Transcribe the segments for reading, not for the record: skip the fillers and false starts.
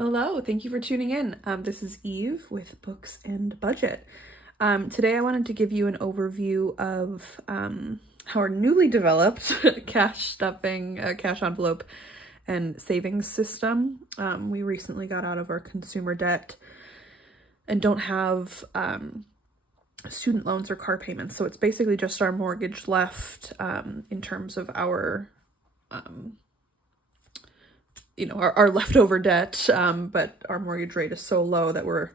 Hello, thank you for tuning in. This is Eve with Books and Budget. Today I wanted to give you an overview of our newly developed cash stuffing, cash envelope, and savings system. We recently got out of our consumer debt and don't have student loans or car payments. So it's basically just our mortgage left in terms of our our leftover debt, but our mortgage rate is so low that we're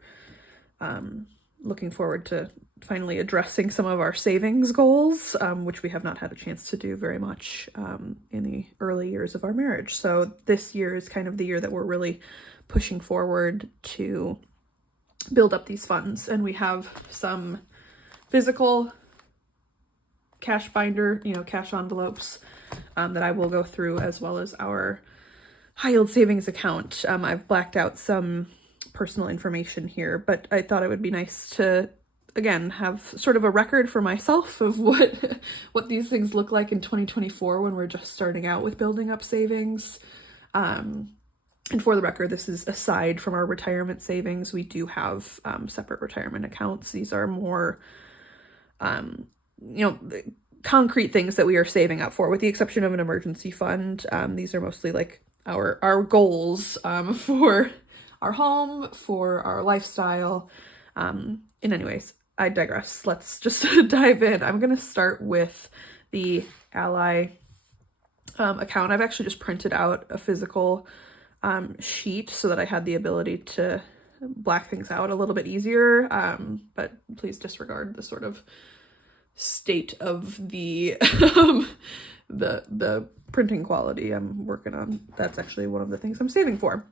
looking forward to finally addressing some of our savings goals, which we have not had a chance to do very much in the early years of our marriage. So this year is kind of the year that we're really pushing forward to build up these funds. And we have some physical cash binder, cash envelopes that I will go through, as well as our high yield savings account. I've blacked out some personal information here, but I thought it would be nice to, again, have sort of a record for myself of what these things look like in 2024 when we're just starting out with building up savings. And for the record, this is aside from our retirement savings. We do have separate retirement accounts. These are more, concrete things that we are saving up for, with the exception of an emergency fund. These are mostly like our goals for our home, for our lifestyle. In any ways, I digress. Let's just dive in. I'm going to start with the Ally account. I've actually just printed out a physical sheet so that I had the ability to black things out a little bit easier, but please disregard the sort of state of the the printing quality I'm working on. That's actually one of the things I'm saving for,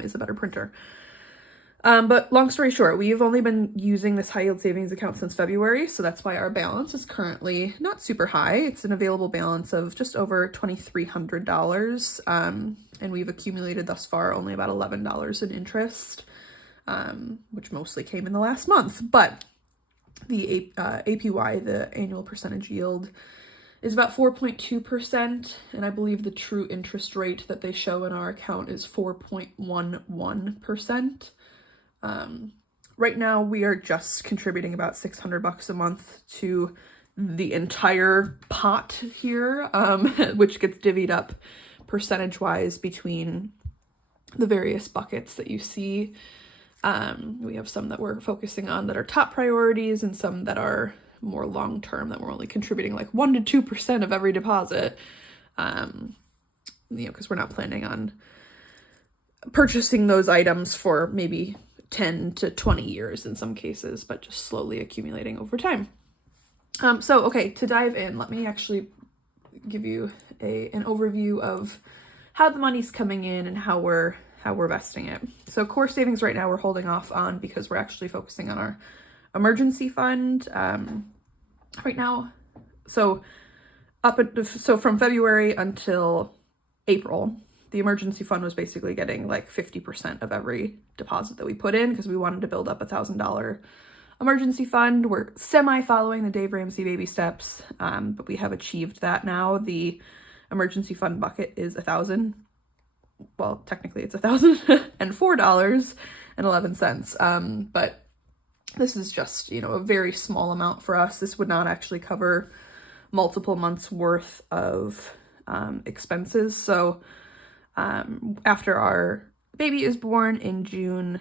is a better printer. But long story short, we've only been using this high yield savings account since February, so that's why our balance is currently not super high. It's an available balance of just over $2,300, and we've accumulated thus far only about $11 in interest, which mostly came in the last month. But the APY, the annual percentage yield, is about 4.2%, and I believe the true interest rate that they show in our account is 4.11%. Right now we are just contributing about $600 a month to the entire pot here, which gets divvied up percentage-wise between the various buckets that you see. We have some that we're focusing on that are top priorities, and some that are more long-term that we're only contributing like 1 to 2% of every deposit, because we're not planning on purchasing those items for maybe 10 to 20 years in some cases, but just slowly accumulating over time. Okay, to dive in, let me actually give you an overview of how the money's coming in and how we're vesting it. So core savings right now we're holding off on because we're actually focusing on our emergency fund right now. So from February until April, the emergency fund was basically getting like 50% of every deposit that we put in, because we wanted to build up $1,000 emergency fund. We're semi-following the Dave Ramsey baby steps, but we have achieved that now. The emergency fund bucket is $1,000. Well, technically it's $1,004.11. But this is just, a very small amount for us. This would not actually cover multiple months worth of expenses. So after our baby is born in June,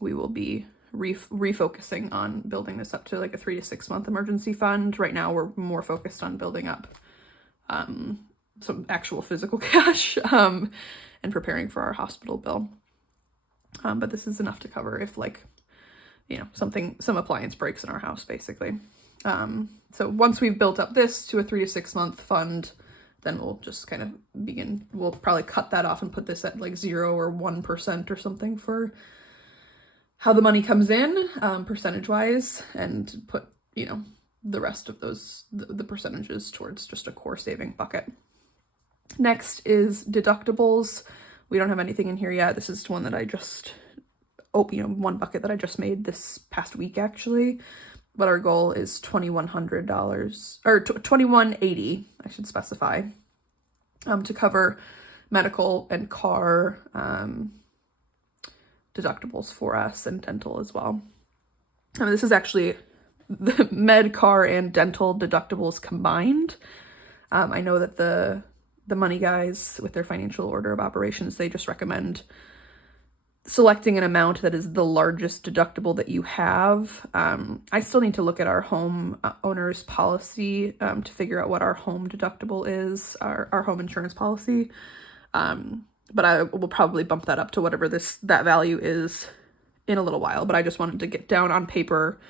we will be refocusing on building this up to like a 3 to 6 month emergency fund. Right now we're more focused on building up some actual physical cash and preparing for our hospital bill. But this is enough to cover if some appliance breaks in our house, basically. So once we've built up this to a 3 to 6 month fund, then we'll just kind of we'll probably cut that off and put this at like 0 or 1% or something for how the money comes in, percentage wise, and put, the rest of the percentages towards just a core saving bucket. Next is deductibles. We don't have anything in here yet. This is one that I just, one bucket that I just made this past week actually. But our goal is $2,100, or $2,180, I should specify, to cover medical and car deductibles for us, and dental as well. This is actually the med, car, and dental deductibles combined. I know that the money guys with their financial order of operations, they just recommend selecting an amount that is the largest deductible that you have. I still need to look at our home owner's policy to figure out what our home deductible is, our home insurance policy. But I will probably bump that up to whatever that value is in a little while. But I just wanted to get down on paper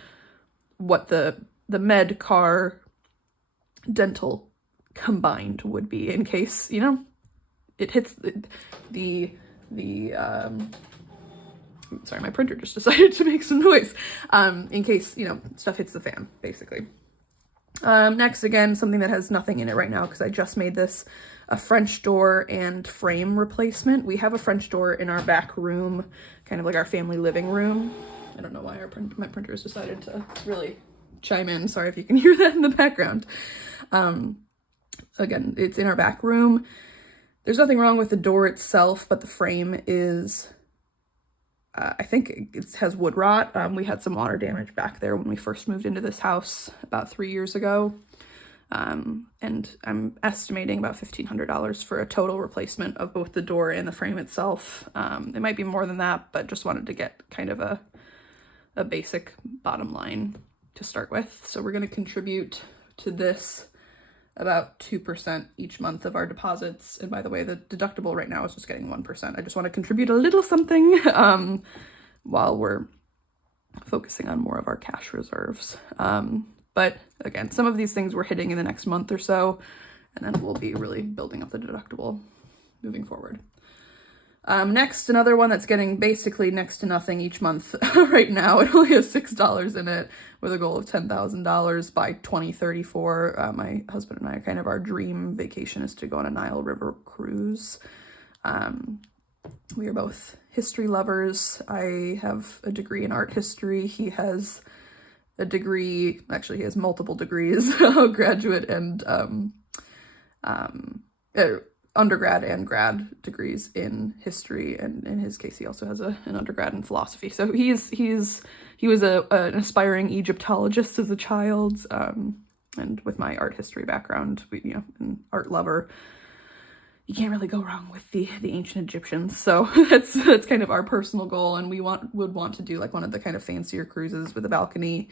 what the med, car, dental combined would be, in case, you know, it hits sorry, my printer just decided to make some noise. In case, you know, stuff hits the fan, basically. Next, again, something that has nothing in it right now because I just made this, a French door and frame replacement. We have a French door in our back room, kind of like our family living room. I don't know why my printer has decided to really chime in. Sorry if you can hear that in the background. Again, it's in our back room. There's nothing wrong with the door itself, but the frame is, I think it has wood rot. We had some water damage back there when we first moved into this house about 3 years ago. And I'm estimating about $1,500 for a total replacement of both the door and the frame itself. It might be more than that, but just wanted to get kind of a basic bottom line to start with. So we're going to contribute to this about 2% each month of our deposits. And by the way, the deductible right now is just getting 1%. I just want to contribute a little something while we're focusing on more of our cash reserves. But again, some of these things we're hitting in the next month or so, and then we'll be really building up the deductible moving forward. Next, another one that's getting basically next to nothing each month right now. It only has $6 in it with a goal of $10,000 by 2034. My husband and I, kind of our dream vacation is to go on a Nile River cruise. We are both history lovers. I have a degree in art history. He has a degree, actually he has multiple degrees, graduate and undergrad and grad degrees in history, and in his case he also has an undergrad in philosophy. So he was an aspiring Egyptologist as a child, and with my art history background, an art lover, you can't really go wrong with the ancient Egyptians. So that's kind of our personal goal, and we would want to do like one of the kind of fancier cruises with a balcony,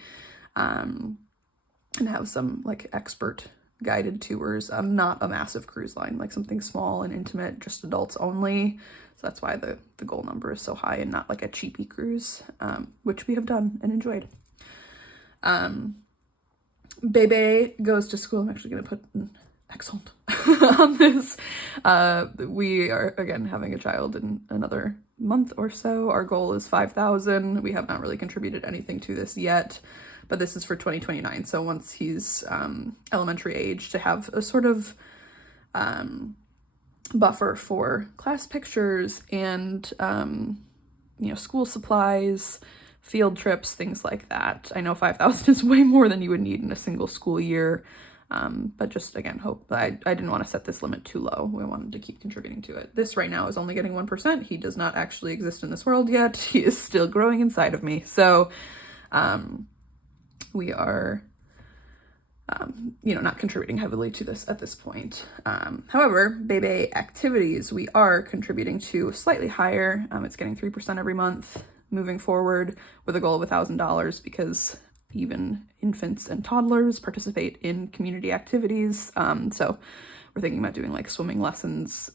and have some like expert guided tours. Not a massive cruise line, like something small and intimate, just adults only. So that's why the goal number is so high and not like a cheapy cruise, which we have done and enjoyed. Bebe goes to school. I'm actually going to put an excellent on this. We are, again, having a child in another month or so. Our goal is $5,000. We have not really contributed anything to this yet, but this is for 2029. So once he's elementary age, to have a sort of buffer for class pictures and, school supplies, field trips, things like that. I know 5,000 is way more than you would need in a single school year. But just, again, hope I didn't want to set this limit too low. We wanted to keep contributing to it. This right now is only getting 1%. He does not actually exist in this world yet. He is still growing inside of me. So, we are, not contributing heavily to this at this point. However, Bebe activities, we are contributing to slightly higher. It's getting 3% every month moving forward with a goal of $1,000 because even infants and toddlers participate in community activities. So we're thinking about doing like swimming lessons,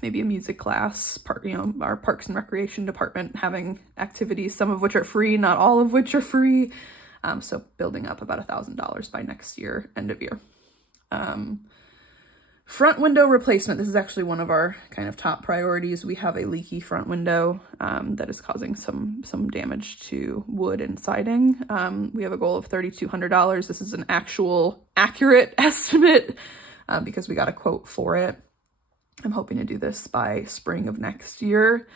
maybe a music class, our Parks and Recreation department having activities, some of which are free, not all of which are free. So building up about $1,000 by next year, end of year. Front window replacement. This is actually one of our kind of top priorities. We have a leaky front window that is causing some damage to wood and siding. We have a goal of $3,200. This is an actual accurate estimate because we got a quote for it. I'm hoping to do this by spring of next year.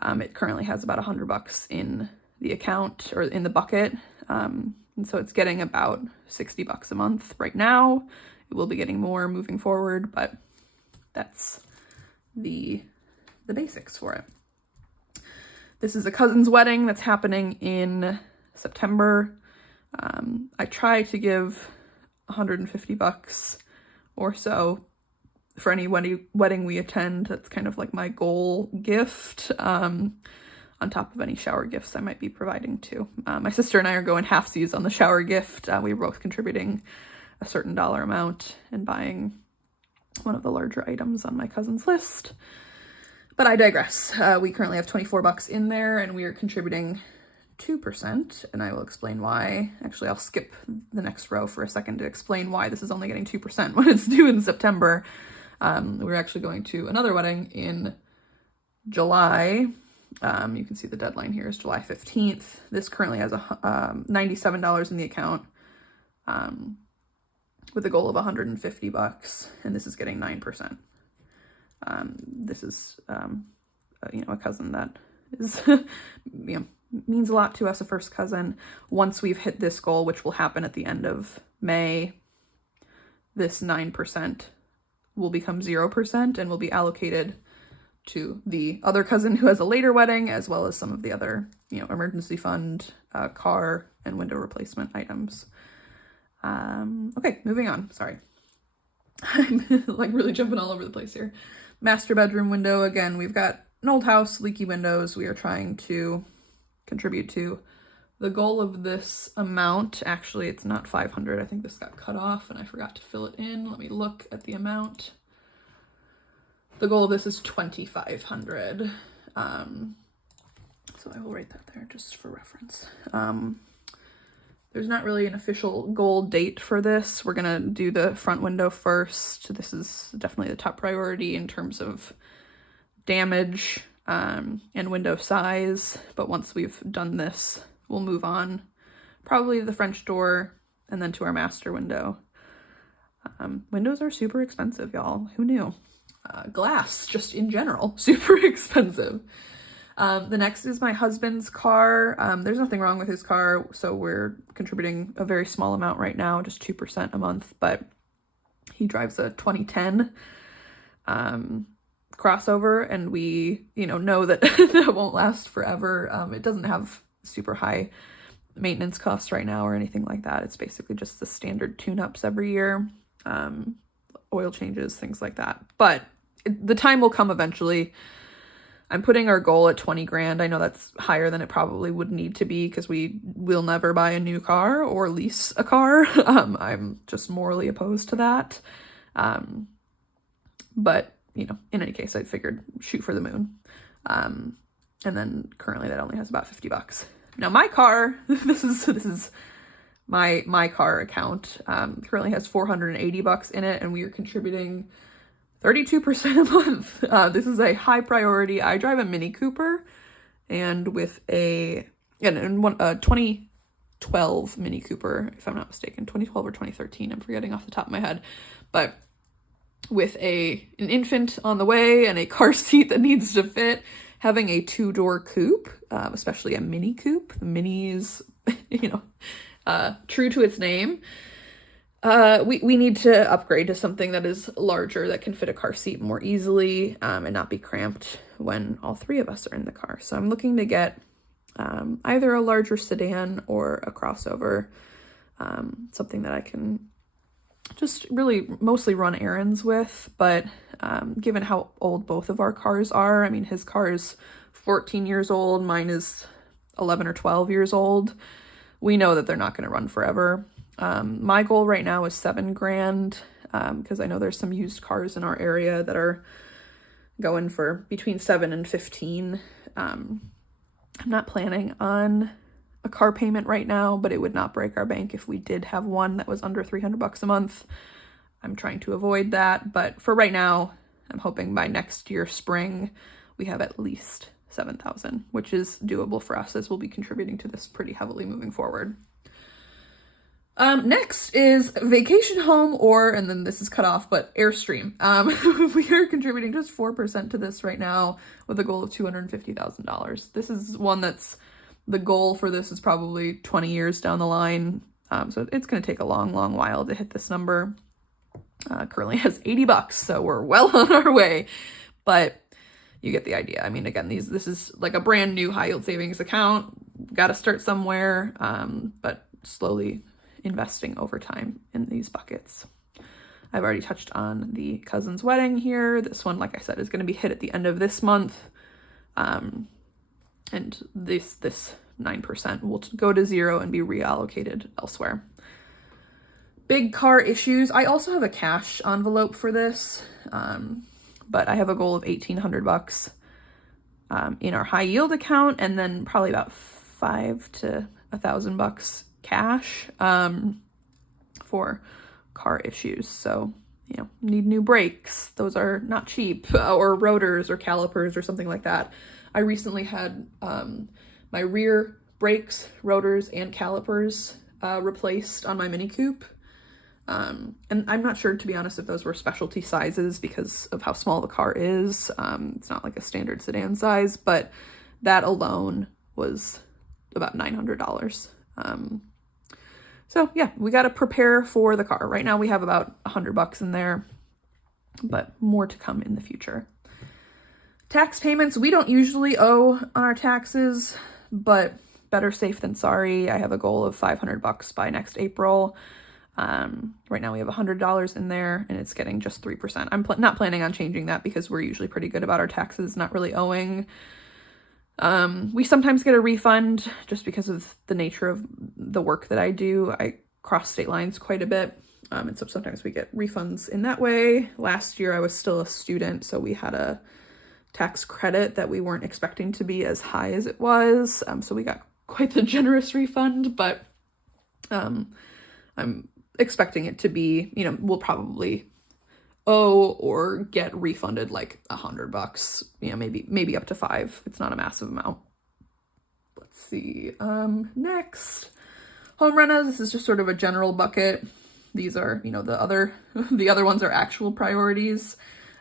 It currently has about $100 in the account or in the bucket. And so it's getting about $60 a month right now. It will be getting more moving forward, but that's the basics for it. This is a cousin's wedding that's happening in September. I try to give $150 or so for any wedding we attend. That's kind of like my goal gift, on top of any shower gifts I might be providing too. My sister and I are going halfsies on the shower gift. We were both contributing a certain dollar amount and buying one of the larger items on my cousin's list. But I digress. We currently have $24 in there, and we are contributing 2%, and I will explain why. Actually, I'll skip the next row for a second to explain why this is only getting 2% when it's due in September. We're actually going to another wedding in July. You can see the deadline here is July 15th. This currently has $97 in the account, with a goal of $150, and this is getting 9%. This is, a cousin that is, means a lot to us, a first cousin. Once we've hit this goal, which will happen at the end of May, this 9% will become 0% and will be allocated to the other cousin who has a later wedding, as well as some of the other, emergency fund, car, and window replacement items. Okay, moving on. Sorry. I'm really jumping all over the place here. Master bedroom window. Again, we've got an old house, leaky windows. We are trying to contribute to the goal of this amount. Actually, it's not 500. I think this got cut off and I forgot to fill it in. Let me look at the amount. The goal of this is 2,500. So I will write that there just for reference. There's not really an official goal date for this. We're gonna do the front window first. This is definitely the top priority in terms of damage and window size. But once we've done this, we'll move on probably to the French door and then to our master window. Windows are super expensive, y'all. Who knew? Glass, just in general, super expensive. The next is my husband's car. There's nothing wrong with his car, so we're contributing a very small amount right now, just 2% a month, but he drives a 2010 crossover, and we, know that that won't last forever. It doesn't have super high maintenance costs right now or anything like that. It's basically just the standard tune-ups every year, oil changes, things like that. But the time will come eventually. I'm putting our goal at 20 grand. I know that's higher than it probably would need to be because we will never buy a new car or lease a car. I'm just morally opposed to that. But, in any case, I figured shoot for the moon. And then currently that only has about $50. Now my car, this is my car account, currently has $480 in it, and we are contributing 32% a month. This is a high priority. I drive a Mini Cooper, and with a 2012 Mini Cooper, if I'm not mistaken, 2012 or 2013, I'm forgetting off the top of my head, but with an infant on the way and a car seat that needs to fit, having a 2-door coupe, especially a Mini Coupe, the Mini is, true to its name. We need to upgrade to something that is larger, that can fit a car seat more easily, and not be cramped when all three of us are in the car. So I'm looking to get either a larger sedan or a crossover, something that I can just really mostly run errands with. But given how old both of our cars are, his car is 14 years old, mine is 11 or 12 years old. We know that they're not going to run forever. My goal right now is 7 grand, because I know there's some used cars in our area that are going for between 7 and 15. I'm not planning on a car payment right now, but it would not break our bank if we did have one that was under $300 a month. I'm trying to avoid that, but for right now, I'm hoping by next year spring, we have at least 7,000, which is doable for us, as we'll be contributing to this pretty heavily moving forward. Next is vacation home, and then this is cut off, but Airstream. We are contributing just 4% to this right now with a goal of $250,000. This is one that's, the goal for this is probably 20 years down the line. So it's going to take a long, long while to hit this number. Currently has $80, so we're well on our way. but you get the idea. I mean, again, this is like a brand new high yield savings account. Got to start somewhere, but slowly investing over time in these buckets. I've already touched on the cousin's wedding here. This one, like I said, is going to be hit at the end of this month. And this 9% will go to zero and be reallocated elsewhere. Big car issues. I also have a cash envelope for this, but I have a goal of $1,800 in our high yield account, and then probably about $500 to $1,000 cash for car issues. So, you know, need new brakes. Those are not cheap, or rotors or calipers or something like that. I recently had my rear brakes, rotors, and calipers replaced on my Mini Coupe. And I'm not sure, to be honest, if those were specialty sizes because of how small the car is. It's not like a standard sedan size, but that alone was about $900. So yeah, we got to prepare for the car. Right now we have about $100 in there, but more to come in the future. Tax payments, we don't usually owe on our taxes, but better safe than sorry. I have a goal of $500 by next April. Right now we have $100 in there and it's getting just 3%. I'm not planning on changing that because we're usually pretty good about our taxes, not really owing. We sometimes get a refund just because of the nature of the work that I do. I cross state lines quite a bit. And so sometimes we get refunds in that way. Last year I was still a student, so we had a tax credit that we weren't expecting to be as high as it was. So we got quite the generous refund, but I'm expecting it to be, you know, we'll probably owe or get refunded like $100, you know, maybe up to $5. It's not a massive amount. Let's see. Next, home renos. This is just sort of a general bucket. These are, you know, the other ones are actual priorities,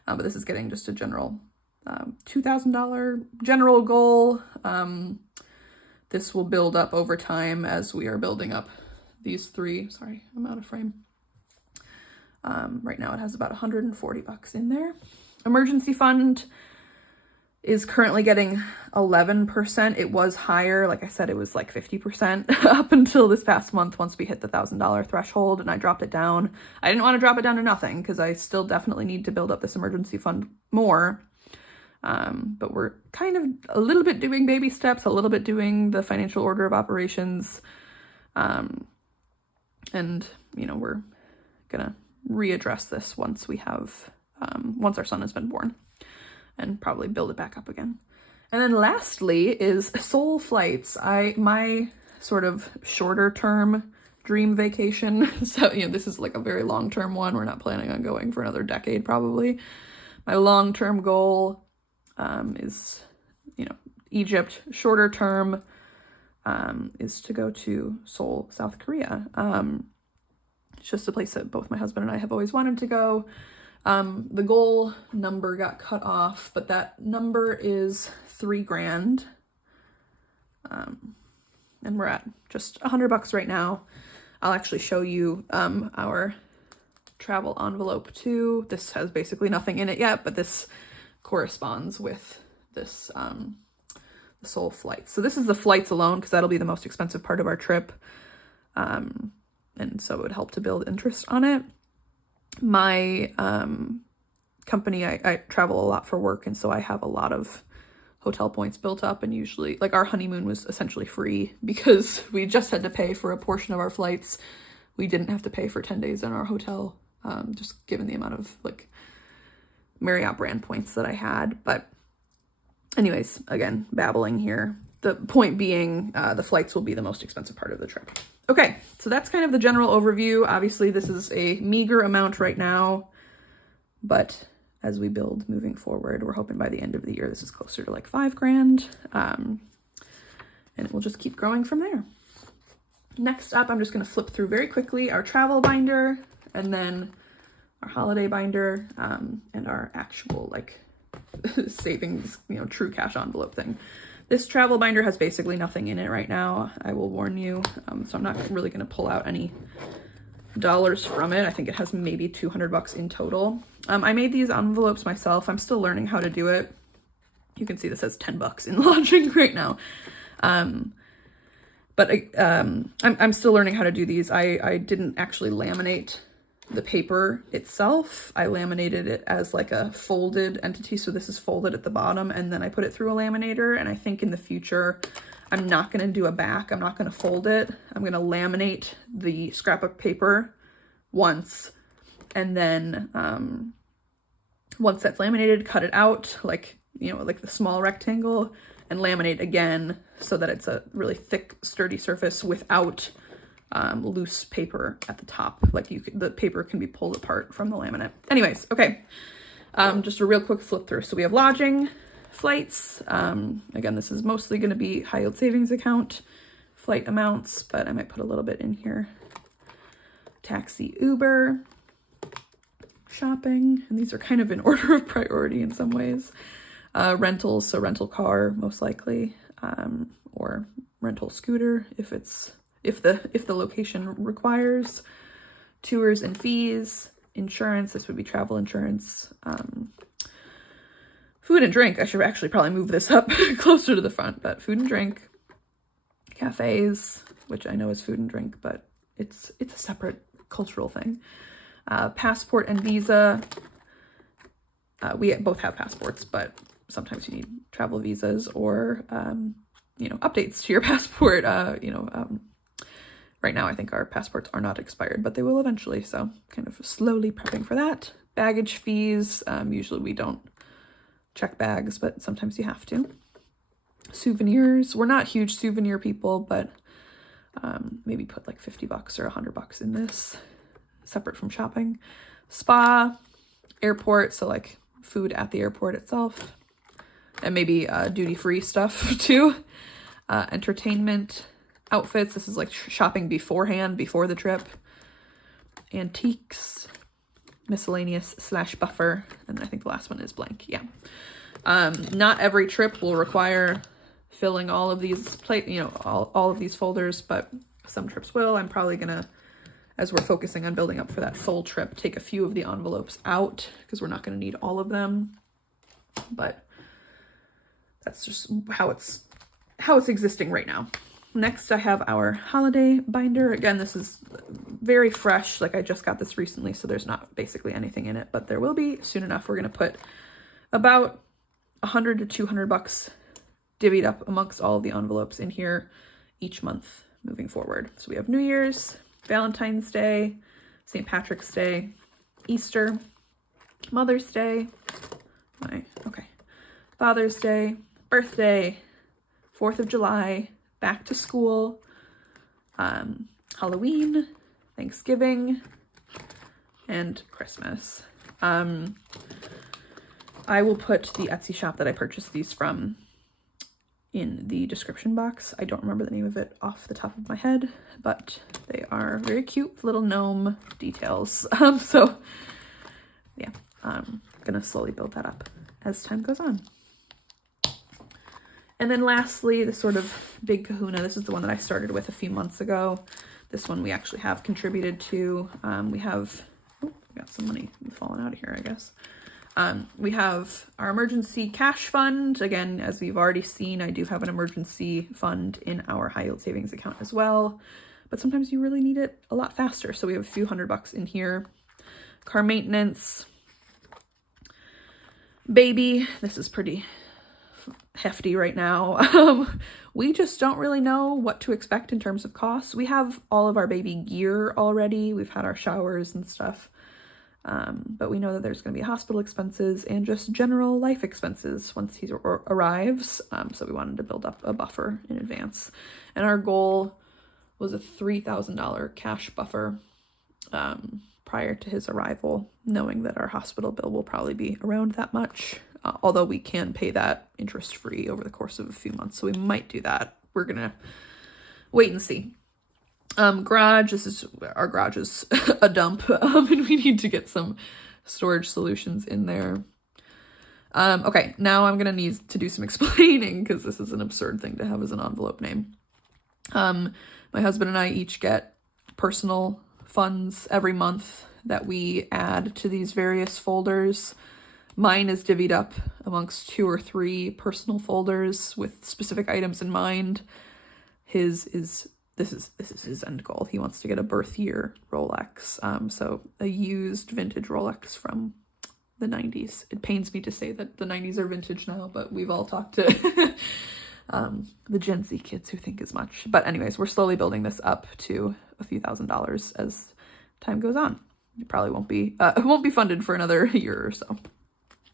but this is getting just a general $2,000 general goal. This will build up over time as we are building up these three. Sorry, I'm out of frame. Right now it has about $140 in there. Emergency fund is currently getting 11%. It was higher. Like I said, it was like 50% up until this past month once we hit the $1,000 threshold, and I dropped it down. I didn't want to drop it down to nothing because I still definitely need to build up this emergency fund more. But we're kind of a little bit doing baby steps, a little bit doing the financial order of operations. And, you know, we're gonna readdress this once we have, once our son has been born, and probably build it back up again. And then lastly is Seoul flights. My sort of shorter term dream vacation. So, you know, this is like a very long-term one. We're not planning on going for another decade probably. My long-term goal is, you know, Egypt. Shorter term is to go to Seoul, South Korea. It's just a place that both my husband and I have always wanted to go. The goal number got cut off, but that number is $3,000. And we're at just $100 right now. I'll actually show you our travel envelope too. This has basically nothing in it yet, but this corresponds with this the Seoul flights. So this is the flights alone because that'll be the most expensive part of our trip. And so it would help to build interest on it. My company, I travel a lot for work, and so I have a lot of hotel points built up, and usually, like, our honeymoon was essentially free because we just had to pay for a portion of our flights. We didn't have to pay for 10 days in our hotel, just given the amount of, like, Marriott brand points that I had. But anyways, again, babbling here. The point being, the flights will be the most expensive part of the trip. Okay, so that's kind of the general overview. Obviously, this is a meager amount right now, but as we build moving forward, we're hoping by the end of the year, this is closer to like $5,000, and it will just keep growing from there. Next up, I'm just gonna flip through very quickly our travel binder, and then our holiday binder, and our actual like savings, you know, true cash envelope thing. This travel binder has basically nothing in it right now, I will warn you, so I'm not really going to pull out any from it. I think it has maybe $200 in total. I made these envelopes myself. I'm still learning how to do it. You can see this says $10 in lodging right now. But I'm still learning how to do these. I didn't actually laminate the paper itself. I laminated it as like a folded entity. So this is folded at the bottom, and then I put it through a laminator. And I think in the future, I'm not going to do a back. I'm not going to fold it. I'm going to laminate the scrap of paper once. And then once that's laminated, cut it out like, you know, like the small rectangle, and laminate again so that it's a really thick, sturdy surface without loose paper at the top. Like the paper can be pulled apart from the laminate. Anyways, okay. Just a real quick flip through. So we have lodging, flights. Again, this is mostly going to be high yield savings account flight amounts, but I might put a little bit in here. Taxi, Uber, shopping, and these are kind of in order of priority in some ways. Rentals, so rental car most likely, or rental scooter if the location requires. Tours and fees, insurance, this would be travel insurance. Food and drink, I should actually probably move this up closer to the front, but food and drink, cafes, which I know is food and drink, but it's a separate cultural thing. Passport and visa, we both have passports, but sometimes you need travel visas or, you know, updates to your passport. Right now I think our passports are not expired, but they will eventually. So kind of slowly prepping for that. Baggage fees. Usually we don't check bags, but sometimes you have to. Souvenirs. We're not huge souvenir people, but maybe put like $50 or $100 in this, separate from shopping. Spa, airport. So like food at the airport itself. And maybe duty-free stuff too. Entertainment, outfits. This is like shopping beforehand, before the trip. Antiques, miscellaneous / buffer. And I think the last one is blank. Yeah. Not every trip will require filling all of these all of these folders, but some trips will. I'm probably gonna, as we're focusing on building up for that Seoul trip, take a few of the envelopes out because we're not gonna need all of them. But that's just how it's existing right now. Next, I have our holiday binder. Again, this is very fresh. Like I just got this recently, so there's not basically anything in it, but there will be soon enough. We're going to put about $100 to $200 divvied up amongst all of the envelopes in here each month moving forward. So we have New Year's, Valentine's Day, St. Patrick's Day, Easter, Mother's Day, Father's Day, birthday, 4th of July, back to school, Halloween, Thanksgiving, and Christmas. I will put the Etsy shop that I purchased these from in the description box. I don't remember the name of it off the top of my head, but they are very cute little gnome details. So yeah, I'm gonna slowly build that up as time goes on. And then lastly, the sort of big kahuna. This is the one that I started with a few months ago. This one we actually have contributed to. We got some money falling out of here, I guess. We have our emergency cash fund. Again, as we've already seen, I do have an emergency fund in our high yield savings account as well. But sometimes you really need it a lot faster. So we have a few $100 in here. Car maintenance. Baby, this is pretty hefty right now. We just don't really know what to expect in terms of costs. We have all of our baby gear already. We've had our showers and stuff. But we know that there's going to be hospital expenses and just general life expenses once he arrives. So we wanted to build up a buffer in advance. And our goal was a $3,000 cash buffer prior to his arrival, knowing that our hospital bill will probably be around that much. Although we can pay that interest-free over the course of a few months. So we might do that. We're going to wait and see. Garage, our garage is a dump, and we need to get some storage solutions in there. Okay, now I'm going to need to do some explaining because this is an absurd thing to have as an envelope name. My husband and I each get personal funds every month that we add to these various folders. Mine is divvied up amongst 2 or 3 personal folders with specific items in mind. This is his end goal. He wants to get a birth year Rolex. So a used vintage Rolex from the 90s. It pains me to say that the 90s are vintage now, but we've all talked to the Gen Z kids who think as much. But anyways, we're slowly building this up to a few $1,000s as time goes on. It probably won't be funded for another year or so.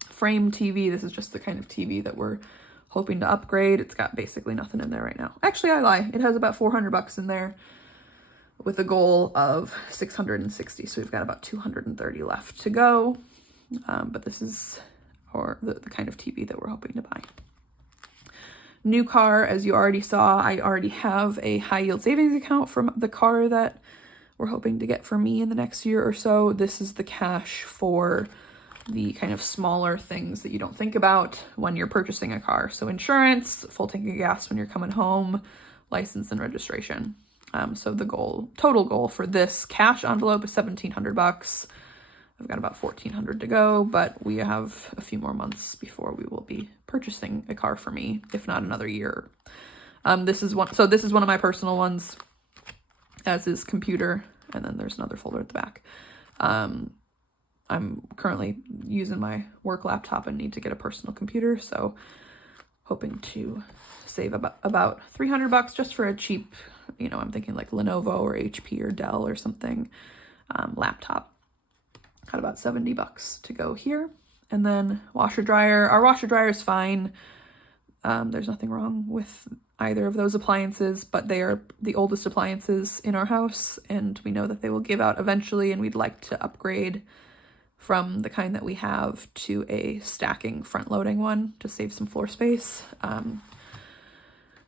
Frame TV. This is just the kind of TV that we're hoping to upgrade. It's got basically nothing in there right now. Actually, I lie. It has about $400 in there with a goal of 660. So we've got about 230 left to go. But this is the kind of TV that we're hoping to buy. New car, as you already saw, I already have a high yield savings account from the car that we're hoping to get for me in the next year or so. This is the cash for the kind of smaller things that you don't think about when you're purchasing a car. So insurance, full tank of gas when you're coming home, license and registration. So the total goal for this cash envelope is $1,700. I've got about 1,400 to go, but we have a few more months before we will be purchasing a car for me, if not another year. This is one of my personal ones, as is computer, and then there's another folder at the back. I'm currently using my work laptop and need to get a personal computer, so hoping to save about $300 just for a cheap, I'm thinking like Lenovo or HP or Dell or something, laptop. Got about $70 to go here. And then washer dryer. Our washer dryer is fine. There's nothing wrong with either of those appliances, but they are the oldest appliances in our house, and we know that they will give out eventually, and we'd like to upgrade from the kind that we have to a stacking front-loading one to save some floor space.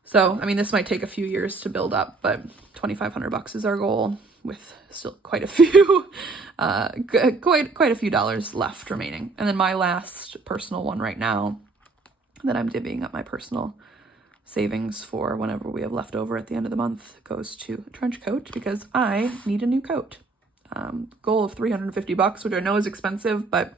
So, this might take a few years to build up, but $2,500 is our goal, with still quite a few, quite a few dollars left remaining. And then my last personal one right now that I'm divvying up my personal savings for whenever we have left over at the end of the month goes to a trench coat, because I need a new coat. Goal of $350, which I know is expensive, but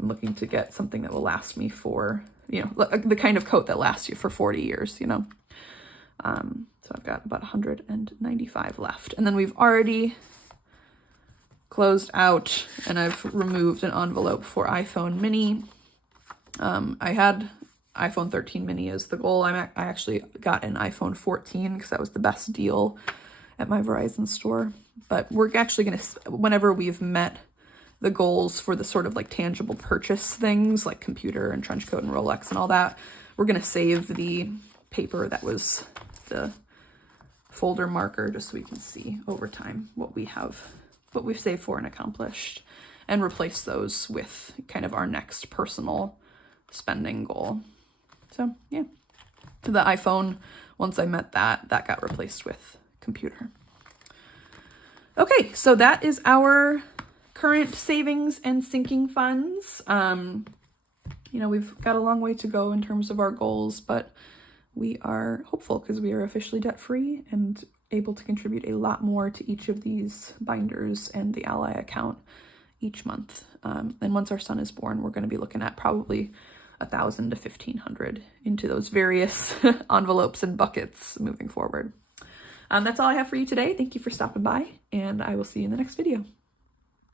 I'm looking to get something that will last me for, the kind of coat that lasts you for 40 years, So I've got about 195 left. And then we've already closed out, and I've removed an envelope for iPhone mini. I had iPhone 13 mini as the goal. I actually got an iPhone 14 because that was the best deal at my Verizon store. But we're actually going to, whenever we've met the goals for the sort of like tangible purchase things like computer and trench coat and Rolex and all that, we're going to save the paper that was the folder marker just so we can see over time what we've saved for and accomplished, and replace those with kind of our next personal spending goal. So yeah, the iPhone, once I met that got replaced with computer. Okay, so that is our current savings and sinking funds. We've got a long way to go in terms of our goals, but we are hopeful because we are officially debt-free and able to contribute a lot more to each of these binders and the Ally account each month. And once our son is born, we're going to be looking at probably $1,000 to $1,500 into those various envelopes and buckets moving forward. That's all I have for you today. Thank you for stopping by, and I will see you in the next video.